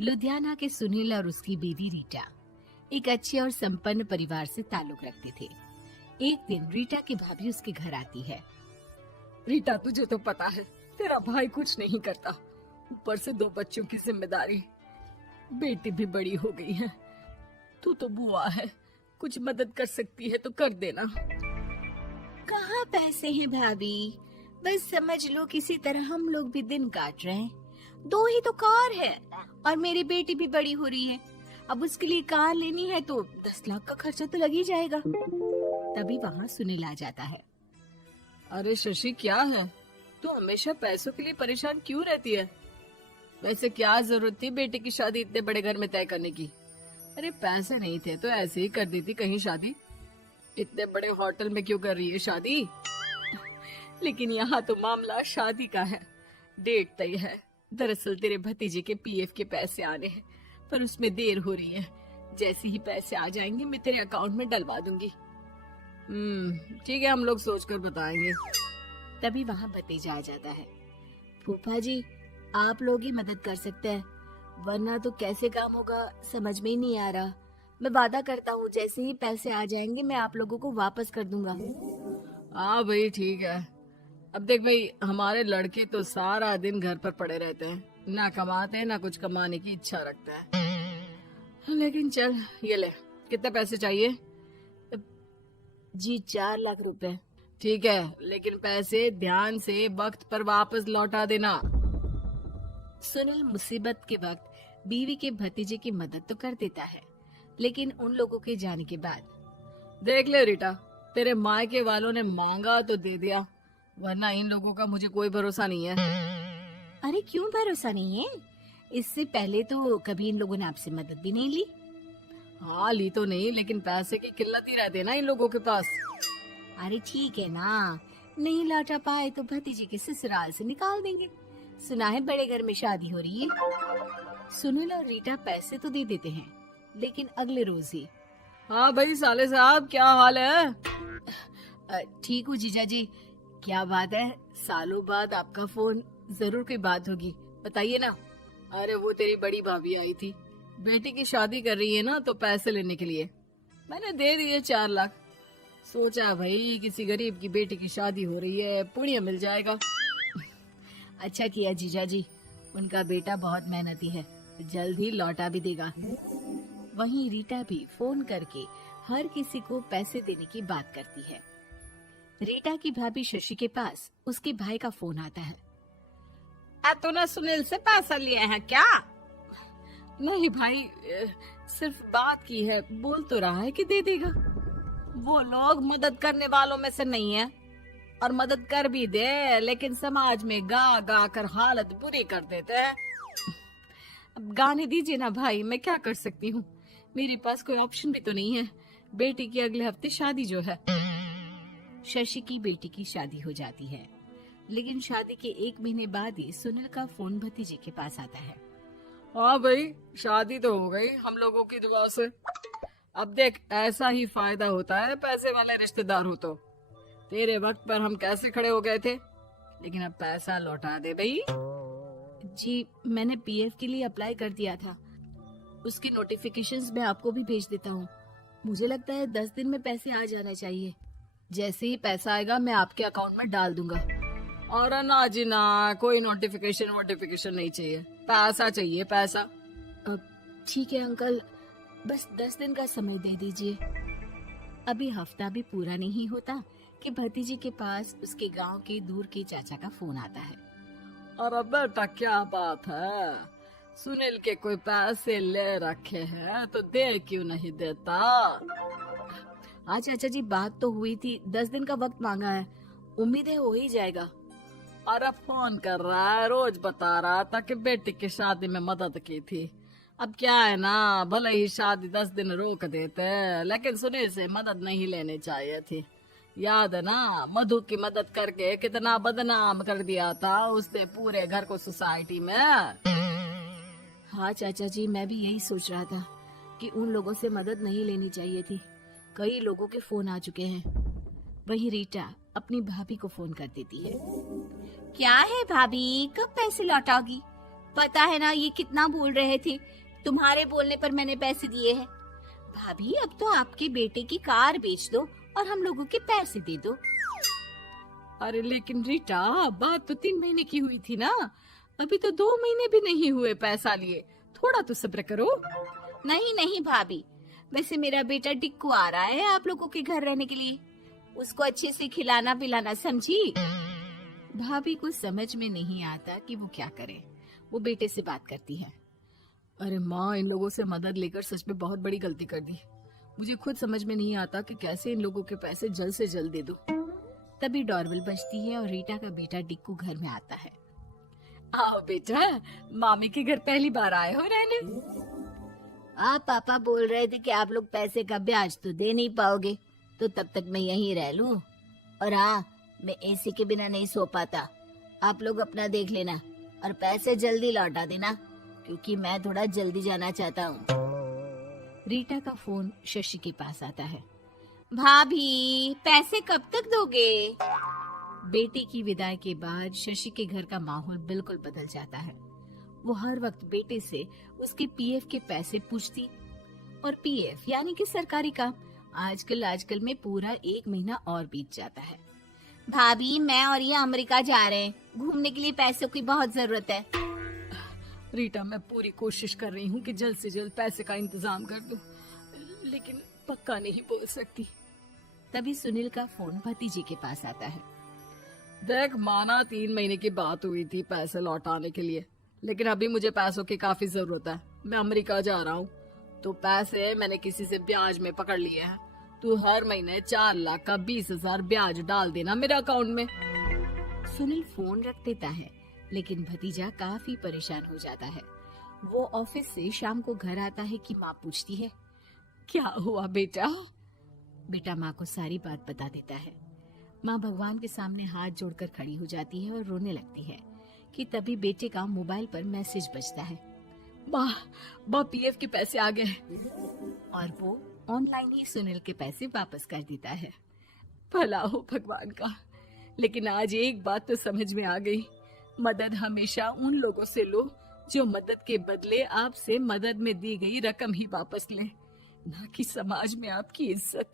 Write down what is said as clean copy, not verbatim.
लुधियाना के सुनील और उसकी बीवी रीटा एक अच्छे और संपन्न परिवार से ताल्लुक रखते थे। एक दिन रीटा की भाभी उसके घर आती है। रीटा, तुझे तो पता है तेरा भाई कुछ नहीं करता, ऊपर से 2 बच्चों की जिम्मेदारी, बेटी भी बड़ी हो गई है। तू तो बुआ है, कुछ मदद कर सकती है तो कर देना। कहाँ पैसे हैं भाभी, बस समझ लो किसी तरह हम लोग भी दिन काट रहे हैं। 2 ही तो कार है और मेरी बेटी भी बड़ी हो रही है। अब उसके लिए कार लेनी है तो 10 लाख का खर्चा तो लग ही जाएगा। तभी वहाँ सुनील आ जाता है। अरे शशि, क्या है, तू हमेशा पैसों के लिए परेशान क्यों रहती है? वैसे क्या जरूरत थी बेटी की शादी इतने बड़े घर में तय करने की? अरे पैसे नहीं थे तो ऐसे ही कर देती कहीं शादी। इतने बड़े होटल में क्यों कर रही है शादी? लेकिन यहाँ तो मामला शादी का है, डेट तय है। दरअसल तेरे भतीजे के पीएफ के पैसे आने हैं, पर उसमें देर हो रही है। जैसे ही पैसे आ जाएंगे मैं तेरे अकाउंट में डलवा दूंगी। ठीक है, हम लोग सोचकर बताएंगे। तभी वहाँ भतीजा आ जाता है। फूफा जी, आप लोग ही मदद कर सकते हैं, वरना तो कैसे काम होगा समझ में ही नहीं आ रहा। मैं वादा करता हूँ जैसे ही पैसे आ जाएंगे मैं आप लोगों को वापस कर दूंगा। हाँ भाई, ठीक है। अब देख भाई, हमारे लड़के तो सारा दिन घर पर पड़े रहते हैं, ना कमाते हैं ना कुछ कमाने की इच्छा रखता है। लेकिन चल, ये ले, कितने पैसे चाहिए? जी 4 लाख रुपए। ठीक है, लेकिन पैसे ध्यान से वक्त पर वापस लौटा देना। सुनील मुसीबत के वक्त बीवी के भतीजे की मदद तो कर देता है, लेकिन उन लोगों के जाने के बाद देख ले रीटा, तेरे मायके वालों ने मांगा तो दे दिया, वरना इन लोगों का मुझे कोई भरोसा नहीं है। अरे क्यों भरोसा नहीं है? इससे पहले तो कभी इन लोगों ने आपसे मदद भी नहीं ली। हाँ, ली तो नहीं, लेकिन पैसे की किल्लत ही रहती है ना इन लोगों के पास। अरे ठीक है ना, नहीं लौटा पाए तो भतीजे के ससुराल से निकाल देंगे। सुना है बड़े घर में शादी हो रही है। सुनील और रीटा पैसे तो दे देते हैं, लेकिन अगले रोज ही। हाँ भाई साले साहब, क्या हाल है? ठीक हूँ जीजा जी। क्या बात है, सालों बाद आपका फोन, जरूर कोई बात होगी, बताइए ना। अरे वो तेरी बड़ी भाभी आई थी, बेटी की शादी कर रही है ना, तो पैसे लेने के लिए मैंने दे दिए 4 लाख। सोचा भाई किसी गरीब की बेटी की शादी हो रही है, पुण्य मिल जाएगा। अच्छा किया जीजा जी, उनका बेटा बहुत मेहनती है, जल्द ही लौटा भी देगा। वहीं रीटा भी फोन करके हर किसी को पैसे देने की बात करती है। रीटा की भाभी शशि के पास उसके भाई का फोन आता है। तूने सुनील से पैसा लिया है क्या? नहीं भाई, सिर्फ बात की है, बोल तो रहा है कि दे देगा। वो लोग मदद करने वालों में से नहीं है, और मदद कर भी दे लेकिन समाज में गा गा कर हालत बुरी कर देते हैं। अब गाने दीजिए ना भाई, मैं क्या कर सकती हूँ, मेरे पास कोई ऑप्शन भी तो नहीं है। बेटी की अगले हफ्ते शादी जो है। शशि की बेटी की शादी हो जाती है, लेकिन शादी के 1 महीने बाद ही सुनील का फोन भतीजे के पास आता है। हाँ भाई, शादी तो हो गई हम लोगों की दुआ से। अब देख, ऐसा ही फायदा होता है पैसे वाले रिश्तेदार हो तो। तेरे वक्त पर हम कैसे खड़े हो गए थे, लेकिन अब पैसा लौटा दे भाई। जी, मैंने पीएफ के लिए अप्लाई कर दिया था, उसकी नोटिफिकेशंस मैं आपको भी भेज देता हूँ। मुझे लगता है 10 दिन में पैसे आ जाना चाहिए। जैसे ही पैसा आएगा मैं आपके अकाउंट में डाल दूंगा। और ना जी ना, कोई नोटिफिकेशन नहीं चाहिए, पैसा चाहिए, पैसा। ठीक है अंकल, बस 10 दिन का समय दे दीजिए। अभी हफ्ता भी पूरा नहीं होता कि भतीजे के पास उसके गांव के दूर के चाचा का फोन आता है। अरे बेटा, क्या बात है, सुनील के कोई पैसे ले रखे हैं तो दे क्यों नहीं देता? हाँ चाचा जी, बात तो हुई थी, 10 दिन का वक्त मांगा है, उम्मीद है हो ही जाएगा। अरे फोन कर रहा है, रोज बता रहा था कि बेटी की शादी में मदद की थी। अब क्या है ना, भले ही शादी 10 दिन रोक देते, लेकिन सुनील से मदद नहीं लेनी चाहिए थी। याद है ना, मधु की मदद करके कितना बदनाम कर दिया था उसने पूरे घर को सोसाइटी में। हाँ चाचा जी, मैं भी यही सोच रहा था कि उन लोगों से मदद नहीं लेनी चाहिए थी। कई लोगों के फोन आ चुके हैं। वहीं रीटा अपनी भाभी को फोन कर देती है। क्या है भाभी, कब पैसे लौटाओगी? पता है ना ये कितना बोल रहे थे, तुम्हारे बोलने पर मैंने पैसे दिए हैं। भाभी अब तो आपके बेटे की कार बेच दो और हम लोगों के पैसे दे दो। अरे लेकिन रीटा, बात तो 3 महीने की हुई थी ना, अभी तो 2 महीने भी नहीं हुए पैसा लिए, थोड़ा तो सब्र करो। नहीं नहीं भाभी, वैसे मेरा बेटा टिक्कू आ रहा है आप लोगों के घर रहने के लिए, उसको अच्छे से खिलाना पिलाना, समझी? भाभी को समझ में नहीं आता कि वो क्या करे। वो बेटे से बात करती है। अरे माँ, इन लोगों से मदद लेकर सच में बहुत बड़ी गलती कर दी। मुझे खुद समझ में नहीं आता कि कैसे इन लोगों के पैसे जल्द से जल्द दे दूं। तभी डोरबेल बजती है और रीटा का बेटा टिक्कू घर में आता है। आओ बेटा, मामी के घर पहली बार आए हो रहने? आप पापा बोल रहे थे कि आप लोग पैसे का ब्याज तो दे नहीं पाओगे, तो तब तक मैं यहीं रह लूं। और हाँ, मैं एसी के बिना नहीं सो पाता। आप लोग अपना देख लेना और पैसे जल्दी लौटा देना, क्योंकि मैं थोड़ा जल्दी जाना चाहता हूँ। रीटा का फोन शशि के पास आता है। भाभी, पैसे कब तक दोगे? बेटे की विदाई के बाद शशि के घर का माहौल बिल्कुल बदल जाता है। वो हर वक्त बेटे से उसके पीएफ के पैसे पूछती, और पीएफ यानी कि सरकारी काम। आजकल में पूरा 1 महीना और बीत जाता है। भाभी, मैं और ये अमेरिका जा रहे हैं, घूमने के लिए पैसों की बहुत जरूरत है। रीटा, मैं पूरी कोशिश कर रही हूँ कि जल्द से जल्द पैसे का इंतजाम कर दूं, लेकिन पक्का नहीं बोल सकती। तभी सुनील का फोन भतीजे के पास आता है। देख माना 3 महीने की बात हुई थी पैसे लौटाने के लिए, लेकिन अभी मुझे पैसों की काफी जरूरत है। मैं अमेरिका जा रहा हूँ, तो पैसे मैंने किसी से ब्याज में पकड़ लिए हैं। तू हर महीने 4 लाख का 20,000 ब्याज डाल देना मेरे अकाउंट में। सुनील फोन रख देता है, लेकिन भतीजा काफी परेशान हो जाता है। वो ऑफिस से शाम को घर आता है कि माँ पूछती है, क्या हुआ बेटा? बेटा माँ को सारी बात बता देता है। माँ भगवान के सामने हाथ जोड़कर खड़ी हो जाती है और रोने लगती है कि तभी बेटे का मोबाइल पर मैसेज बजता है। माँ, पीएफ के पैसे आ गए। और वो ऑनलाइन ही सुनील के पैसे वापस कर देता है। भला हो भगवान का। लेकिन आज एक बात तो समझ में आ गई, मदद हमेशा उन लोगों से लो जो मदद के बदले आपसे मदद में दी गई रकम ही वापस लें, ना कि समाज में आपकी इज्जत।